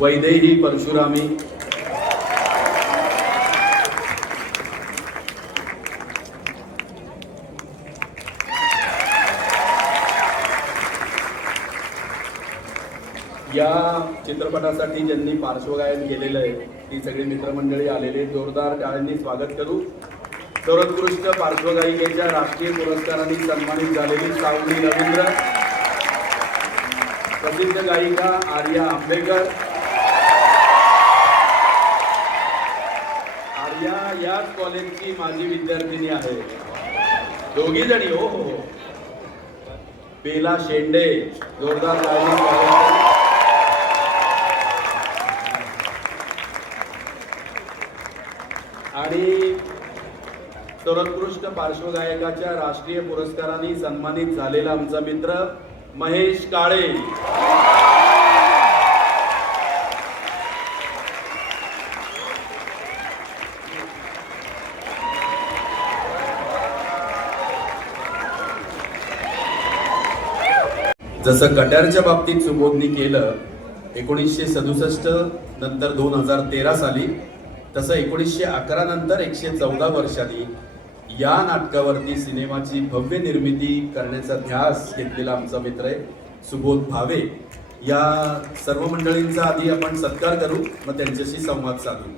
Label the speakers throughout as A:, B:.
A: वैदेही परशुरामी। या चित्रपटासाठी ज्यांनी पार्श्वगायन केलेलं आहे ती सगळी मित्रमंडळी आलेली जोरदार टाळ्यांनी स्वागत करू. सर्वोत्कृष्ट पार्श्वगायिकेच्या राष्ट्रीय पुरस्कारांनी सन्मानित झालेली सावली रवींद्र. प्रसिद्ध गायिका आर्या आंबेकर या याच कॉलेजची माझी विद्यार्थिनी आहे. दोघी जणी हो हो हो. बेला शेंडे जोरदार आणि सर्वोत्कृष्ट पार्श्वगायकाच्या राष्ट्रीय पुरस्काराने सन्मानित झालेला आमचा मित्र महेश काळे. जसं गटारच्या बाबतीत सुबोधनी केलं एकोणीसशे सदुसष्ट नंतर दोन हजार तेरा साली तसं एकोणीसशे अकरा नंतर एकशे चौदा वर्षांनी या नाटकावरती सिनेमाची भव्य निर्मिती करण्याचा ध्यास घेतलेला आमचा मित्र आहे सुबोध भावे. या सर्व मंडळींचा आधी आपण सत्कार करू मग त्यांच्याशी संवाद साधू.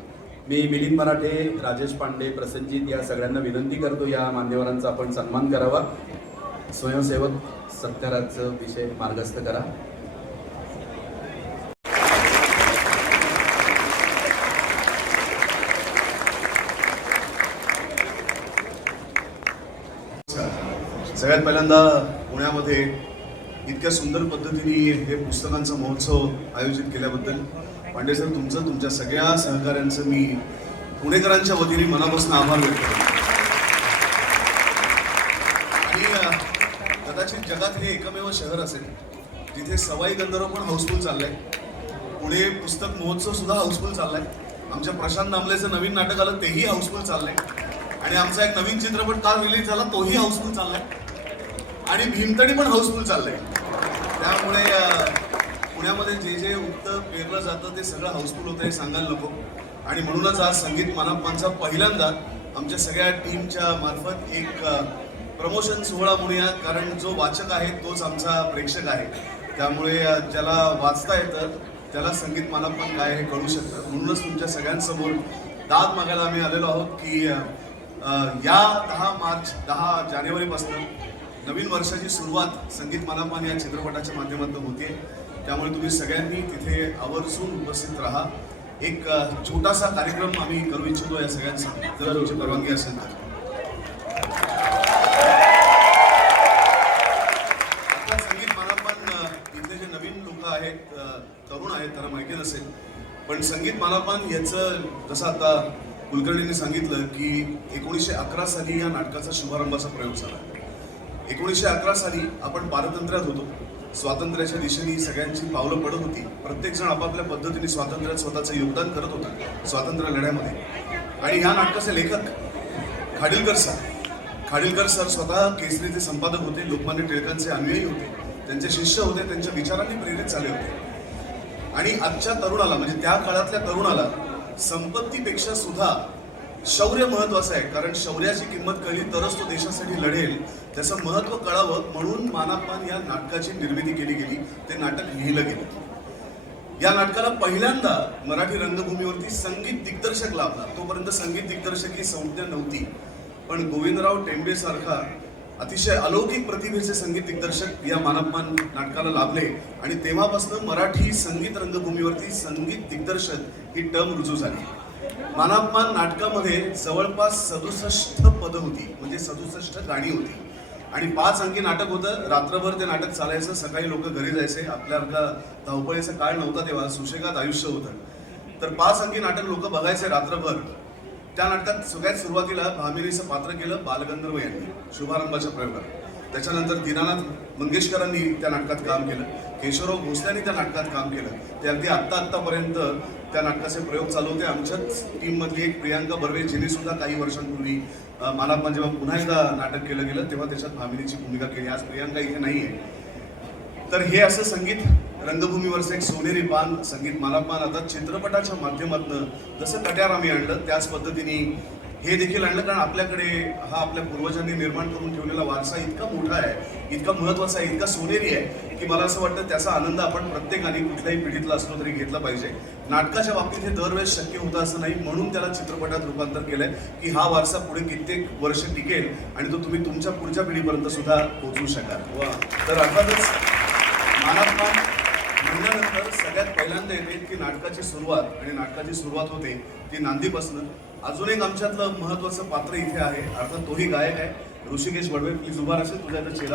A: मी मिलिंद मराठे राजेश पांडे प्रसन्नजित या सगळ्यांना विनंती करतो या मान्यवरांचा आपण सन्मान करावा. स्वयंसेवक सत्काराचं विषय मार्गस्थ करा.
B: सगळ्यात पहिल्यांदा पुण्यामध्ये इतक्या सुंदर पद्धतीने हे पुस्तकांचा महोत्सव आयोजित केल्याबद्दल पांडे सर तुमचं तुमच्या सगळ्या सहकाऱ्यांचं मी पुणेकरांच्या वतीने मनापासून आभार व्यक्त करतो. जगात हे एकमेव शहर असेल जिथे सवाई गंधर्व पण हाऊसफुल चाललंय. पुणे पुस्तक महोत्सव सुद्धा हाऊसफुल चाललाय. आमच्या प्रशांत नामलेचं नवीन नाटक आलं तेही हाऊसफुल चाललंय. आणि आमचा एक नवीन चित्रपट काल रिलीज झाला तोही हाऊसफुल चाललाय. आणि भीमतडी पण हाऊसफुल चाललंय. त्यामुळे पुण्यामध्ये जे जे उत्तर पेरलं जातं ते सगळं हाऊसफुल होतं हे सांगायला नको. आणि म्हणूनच आज संगीत मानापमानचा पहिल्यांदा आमच्या सगळ्या टीमच्या मार्फत एक प्रमोशन सोहळा म्हणूया कारण जो वाचक आहे तोच आमचा प्रेक्षक आहे. त्यामुळे ज्याला वाचता येतं त्याला संगीत मला पण काय हे कळू शकतं. म्हणूनच तुमच्या सगळ्यांसमोर दाद मागायला आम्ही आलेलो आहोत की या दहा मार्च दहा जानेवारीपासून नवीन वर्षाची सुरुवात संगीत मालापान या चित्रपटाच्या माध्यमातून होते त्यामुळे तुम्ही सगळ्यांनी तिथे आवर्जून उपस्थित राहा. एक छोटासा कार्यक्रम आम्ही करू इच्छितो या सगळ्यांसाठी जर तुमची परवानगी असेल तर आता संगीत मालापान अ, इथले जे नवीन लोक आहेत अ, तरुण आहेत त्यांना माहिती नसेल आणि संगीत मालापान याचं जसं आता कुलकर्णींनी सांगितलं की एकोणीसशे अकरा साली या नाटकाचा शुभारंभाचा प्रयोग झाला. एकोणीसशे अकरा साली आपण पारतंत्र्यात होतो. स्वातंत्र्याच्या दिशेने सगळ्यांची पावलं पडत होती. प्रत्येकजण आपापल्या पद्धतीने स्वातंत्र्यात स्वतःचं योगदान करत होता स्वातंत्र्य लढ्यामध्ये आणि ह्या नाटकाचे लेखक खाडिलकर सर. खाडिलकर सर स्वतः केसरीचे संपादक होते लोकमान्य टिळकांचे अनुयायी होते. त्यांचे शिष्य होते त्यांच्या विचारांनी प्रेरित झाले होते. आणि आजच्या तरुणाला म्हणजे त्या काळातल्या तरुणाला संपत्तीपेक्षा सुद्धा शौर्य महत्वाचं आहे. कारण शौर्याची किंमत कळली तरच तो देशासाठी लढेल. त्याचं महत्त्व कळावं म्हणून मानापान या नाटकाची निर्मिती केली गेली. ते नाटक लिहिलं गेलं. या नाटकाला पहिल्यांदा मराठी रंगभूमीवरती संगीत दिग्दर्शक लाभला. तोपर्यंत संगीत दिग्दर्शक ही संज्ञा नव्हती. पण गोविंदराव टेंबे सारखा अतिशय अलौकिक प्रतिभेचे संगीत दिग्दर्शक या मानापमान नाटकाला लाभले आणि तेव्हापासून मराठी संगीत रंगभूमीवरती संगीत दिग्दर्शक ही टर्म रुजू झाली. मानापमान नाटकामध्ये जवळपास सदुसष्ट पदं होती म्हणजे सदुसष्ट गाणी होती. आणि पाच अंकी नाटक होतं. रात्रभर ते नाटक चालायचं सकाळी लोक घरी जायचे. आपल्या आपल्याला धावपळीचा काळ नव्हता तेव्हा सुशेगात आयुष्य होतं. तर पाच अंकी नाटक लोक बघायचे रात्रभर. त्या नाटकात सगळ्यात सुरुवातीला भामिनीचं पात्र केलं बालगंधर्व यांनी शुभारंभाच्या प्रयोगात. त्याच्यानंतर दीनानाथ मंगेशकरांनी त्या नाटकात काम केलं. केशवराव भोसल्यांनी त्या नाटकात काम केलं. ते अगदी आत्ता आत्तापर्यंत त्या नाटकाचे प्रयोग चालू होते. आमच्याच टीममधली एक प्रियांका बर्वे जिने सुद्धा काही वर्षांपूर्वी अं, जेव्हा पुन्हा एकदा नाटक केलं गेलं तेव्हा त्याच्यात भामिनीची भूमिका केली. आज प्रियांका इथे नाही आहे तर हे असं संगीत रंगभूमीवरचं एक सोनेरी पान संगीत मालापान आता चित्रपटाच्या माध्यमातून जसं कट्यार आम्ही आणलं त्याच पद्धतीने हे देखील आणलं. कारण आपल्याकडे हा आपल्या पूर्वजांनी निर्माण करून ठेवलेला वारसा इतका मोठा आहे इतका महत्त्वाचा आहे इतका सोनेरी आहे की मला असं वाटतं त्याचा आनंद आपण प्रत्येकाने कुठल्याही पिढीतला असलो तरी घेतला पाहिजे. नाटकाच्या बाबतीत हे दरवेळेस शक्य होतं असं नाही म्हणून त्याला चित्रपटात रूपांतर केलं आहे की हा वारसा पुढे कित्येक वर्ष टिकेल आणि तो तुम्ही तुमच्या पुढच्या पिढीपर्यंत सुद्धा पोहोचवू शकाल. वा तर अर्थातच मानात्मान म्हणल्यानंतर सगळ्यात पहिल्यांदा येते की नाटकाची सुरुवात आणि नाटकाची सुरुवात होते ती नांदीपासून. अजून एक आमच्यातलं महत्वाचं पात्र इथे आहे. अर्थात तोही गायक आहे. ऋषिकेश वडवे प्लीज उभा असेल तुझ्या चेहरा